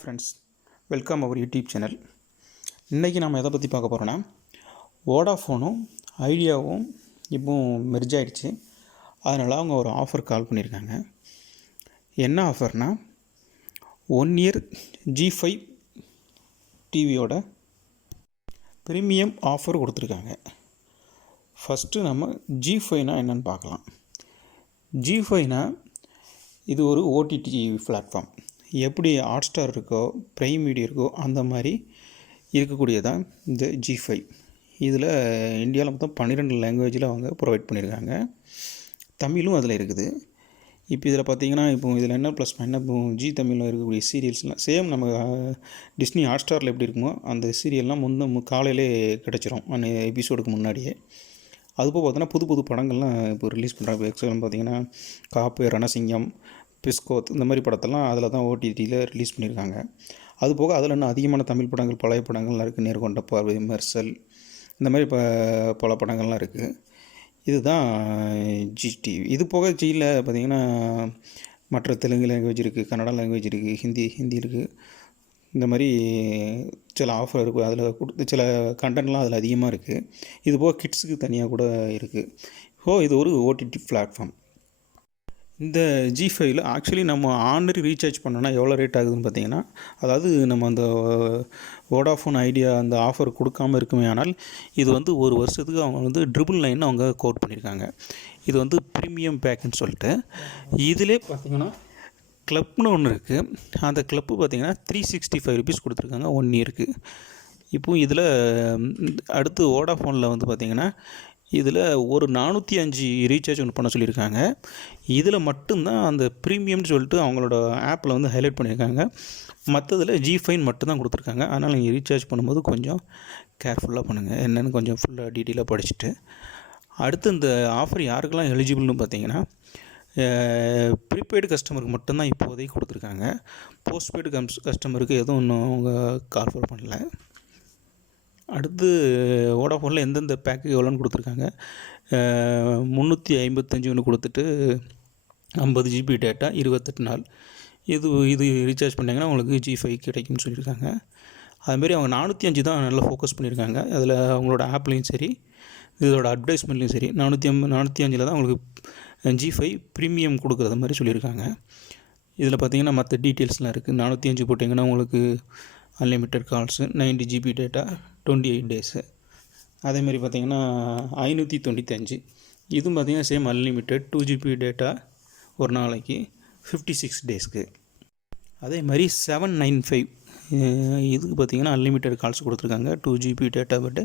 Friends, welcome our YouTube channel. இன்றைக்கி நம்ம எதை பற்றி பார்க்க போகிறோன்னா, வோடாஃபோனும் ஐடியாவும் இப்போது மெர்ஜ் ஆகிடுச்சு. அதனால் அவங்க ஒரு ஆஃபர் கால் பண்ணியிருக்காங்க. என்ன ஆஃபர்னால், 1 இயர் G5 டிவியோட ப்ரீமியம் ஆஃபர் கொடுத்துருக்காங்க. ஃபஸ்ட்டு நம்ம G5னா என்னென்னு பார்க்கலாம். G5னா இது ஒரு ஓடிடி பிளாட்ஃபார்ம். எப்படி ஹாட்ஸ்டார் இருக்கோ, ப்ரைம் வீடியோ இருக்கோ, அந்த மாதிரி இருக்கக்கூடியதான் இந்த G5. இதில் இந்தியாவில் மொத்தம் 12 லாங்குவேஜில் அவங்க ப்ரொவைட் பண்ணியிருக்காங்க. தமிழும் அதில் இருக்குது. இப்போ இதில் பார்த்தீங்கன்னா, இப்போ இதில் என்ன ப்ளஸ் என்ன, இப்போ ஜி தமிழில் இருக்கக்கூடிய சீரியல்ஸ்லாம் சேம் நம்ம டிஸ்னி ஹாட்ஸ்டாரில் எப்படி இருக்குமோ அந்த சீரியல்லாம் காலையிலே கிடச்சிரும் அந்த எபிசோடுக்கு முன்னாடியே. அதுபோல் பார்த்தீங்கன்னா புது புது படங்கள்லாம் இப்போ ரிலீஸ் பண்ணுறாங்க. இப்போ எக்ஸாம்பிள் பார்த்தீங்கன்னா காப்பு, ரணசிங்கம், பிஸ்கோத், இந்த மாதிரி படத்தெல்லாம் அதில் தான் ஓடிடியில் ரிலீஸ் பண்ணியிருக்காங்க. அதுபோக அதில் இன்னும் அதிகமான தமிழ் படங்கள், பழைய படங்கள்லாம் இருக்குது. நேர்கொண்ட பார்வை, மெர்சல், இந்த மாதிரி பல படங்கள்லாம் இருக்குது. இதுதான் ஜிடிவி. இது போக ஜியில் பார்த்திங்கன்னா மற்ற தெலுங்கு லாங்குவேஜ் இருக்குது, கன்னடா லாங்குவேஜ் இருக்குது, ஹிந்தி இருக்குது. இந்த மாதிரி சில ஆஃபர் இருக்குது. அதில் கொடுத்து சில கண்டென்ட்லாம் அதில் அதிகமாக இருக்குது. இது போக கிட்ஸுக்கு தனியாக கூட இருக்குது. இது ஒரு ஓடிடி பிளாட்ஃபார்ம். இந்த G5ல் ஆக்சுவலி நம்ம ஆன்லைன் ரீசார்ஜ் பண்ணோன்னா எவ்வளோ ரேட் ஆகுதுன்னு பார்த்தீங்கன்னா, அதாவது நம்ம அந்த வோடாஃபோன் ஐடியா அந்த ஆஃபர் கொடுக்காமல் இருக்குமே. ஆனால் இது ஒரு வருஷத்துக்கு அவங்க $999 அவங்க கோட் பண்ணியிருக்காங்க. இது ப்ரீமியம் பேக்குன்னு சொல்லிட்டு. இதிலே பார்த்திங்கன்னா கிளப்னு ஒன்று இருக்குது. அந்த கிளப்பு பார்த்திங்கன்னா $365 கொடுத்துருக்காங்க 1 இயருக்கு. இப்போது இதில் அடுத்து வோடாஃபோனில் பார்த்திங்கன்னா இதில் ஒரு 405 ரீசார்ஜ் ஒன்று பண்ண சொல்லியிருக்காங்க. இதில் மட்டும்தான் அந்த ப்ரீமியம்னு சொல்லிட்டு அவங்களோட ஆப்பில் ஹைலைட் பண்ணியிருக்காங்க. மற்றதில் G5 மட்டும்தான் கொடுத்துருக்காங்க. அதனால் நீங்கள் ரீசார்ஜ் பண்ணும்போது கொஞ்சம் கேர்ஃபுல்லாக பண்ணுங்கள். என்னென்னு கொஞ்சம் ஃபுல்லாக டீட்டெயிலாக படிச்சுட்டு. அடுத்து இந்த ஆஃபர் யாருக்கெல்லாம் எலிஜிபிள்னு பார்த்தீங்கன்னா, ப்ரீபெய்டு கஸ்டமருக்கு மட்டும்தான் இப்போதைக்கு கொடுத்துருக்காங்க. போஸ்ட்பெய்டு கஸ்டமருக்கு எதுவும் இன்னும் அவங்க கால்ஃபர் பண்ணல. அடுத்து வோடாஃபோனில் எந்தெந்த பேக்கு எவ்வளோன்னு கொடுத்துருக்காங்க. 355 ஒன்று கொடுத்துட்டு 50 GB டேட்டா 28 நாள். இது ரீசார்ஜ் பண்ணிங்கன்னா உங்களுக்கு G5 கிடைக்கும்னு சொல்லியிருக்காங்க. அதுமாரி அவங்க 405 தான் நல்லா ஃபோக்கஸ் பண்ணியிருக்காங்க. அதில் அவங்களோட ஆப்லேயும் சரி, இதோட அட்வர்டைஸ்மெண்ட்லேயும் சரி 405 தான் உங்களுக்கு G5 ப்ரீமியம் கொடுக்குறது மாதிரி சொல்லியிருக்காங்க. இதில் பார்த்தீங்கன்னா மற்ற டீட்டெயில்ஸ்லாம் இருக்குது. 405 போட்டிங்கன்னா உங்களுக்கு unlimited calls, 90 GB data, 28 days. அதேமாதிரி பார்த்திங்கன்னா 595 இதுவும் பார்த்திங்கன்னா சேம் அன்லிமிட்டட் 2 GB டேட்டா ஒரு நாளைக்கு 56 டேஸ்க்கு. அதே மாதிரி 795 இதுக்கு பார்த்திங்கன்னா அன்லிமிட்டட் கால்ஸ் கொடுத்துருக்காங்க. 2 GB டேட்டா பட்டு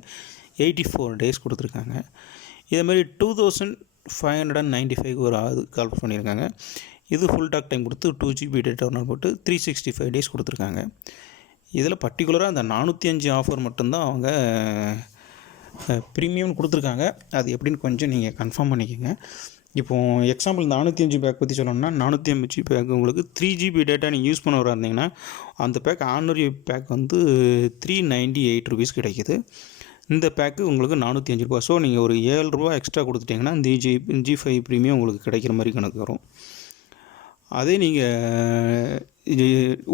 84 டேஸ் கொடுத்துருக்காங்க. இதேமாதிரி 2595 ஒரு கால் பண்ணியிருக்காங்க. இது ஃபுல் டாக் டைம் கொடுத்து 2 GB டேட்டா ஒரு நாள் போட்டு 365 டேஸ் கொடுத்துருக்காங்க. இதில் பர்டிகுலராக அந்த 405 ஆஃபர் மட்டும்தான் அவங்க ப்ரீமியம் கொடுத்துருக்காங்க. அது எப்படின்னு கொஞ்சம் நீங்கள் கன்ஃபார்ம் பண்ணிக்கோங்க. இப்போது எக்ஸாம்பிள் 405 பேக் பற்றி சொல்லணும்னா, 405 பேக் உங்களுக்கு 3 GB டேட்டா நீங்கள் யூஸ் பண்ண இருந்தீங்கன்னா அந்த பேக் ஆனுவரி பேக் $398 கிடைக்கிது. இந்த பேக்கு உங்களுக்கு $405. ஸோ நீங்கள் ஒரு $7 எக்ஸ்ட்ரா கொடுத்துட்டிங்கன்னா இந்த G5 ப்ரீமியம் உங்களுக்கு கிடைக்கிற மாதிரி கணக்கு வரும். அதே நீங்கள்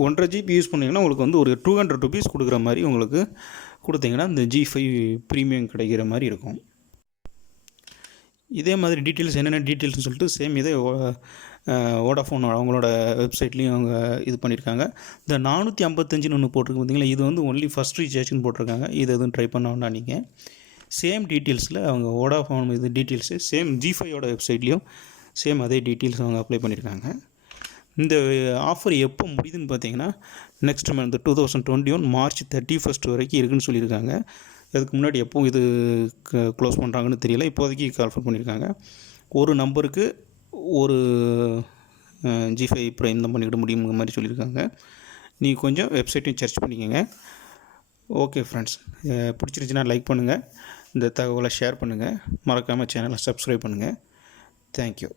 1.5 GB யூஸ் பண்ணிங்கன்னா உங்களுக்கு ஒரு $200 கொடுக்குற மாதிரி உங்களுக்கு கொடுத்தீங்கன்னா இந்த G5 ப்ரீமியம் கிடைக்கிற மாதிரி இருக்கும். இதே மாதிரி டீட்டெயில்ஸ் என்னென்ன டீட்டெயில்ஸ்னு சொல்லிட்டு சேம் இதே வோடாஃபோன் அவங்களோட வெப்சைட்லேயும் அவங்க இது பண்ணியிருக்காங்க. இந்த 455 ஒன்று போட்டிருக்கு பார்த்தீங்களா, இது ஒன்லி ஃபஸ்ட் ரீசார்ஜ்னு போட்டிருக்காங்க. இது எதுவும் ட்ரை பண்ண வேண்டாம். நீங்கள் சேம் டீட்டெயில்ஸில் அவங்க வோடாஃபோன் இது டீட்டெயில்ஸு சேம் G5யோட வெப்சைட்லேயும் சேம் அதே டீட்டெயில்ஸ் அவங்க அப்ளை பண்ணியிருக்காங்க. இந்த ஆஃபர் எப்போ முடியுதுன்னு பார்த்தீங்கன்னா நெக்ஸ்ட் மந்த் 2021 மார்ச் 31 வரைக்கும் இருக்குதுன்னு சொல்லியிருக்காங்க. அதுக்கு முன்னாடி எப்போ இது க்ளோஸ் பண்ணுறாங்கன்னு தெரியல. இப்போதைக்கு கால்ஃபர் பண்ணியிருக்காங்க. ஒரு நம்பருக்கு ஒரு G5 ப்ரைம் தான் பண்ணிக்கிட முடியுங்கிற மாதிரி சொல்லியிருக்காங்க. நீங்கள் கொஞ்சம் வெப்சைட்டையும் சர்ச் பண்ணிக்கோங்க. ஓகே ஃப்ரெண்ட்ஸ், பிடிச்சிருச்சுன்னா லைக் பண்ணுங்கள், இந்த தகவலை ஷேர் பண்ணுங்கள், மறக்காமல் சேனலை சப்ஸ்கிரைப் பண்ணுங்கள். தேங்க்யூ.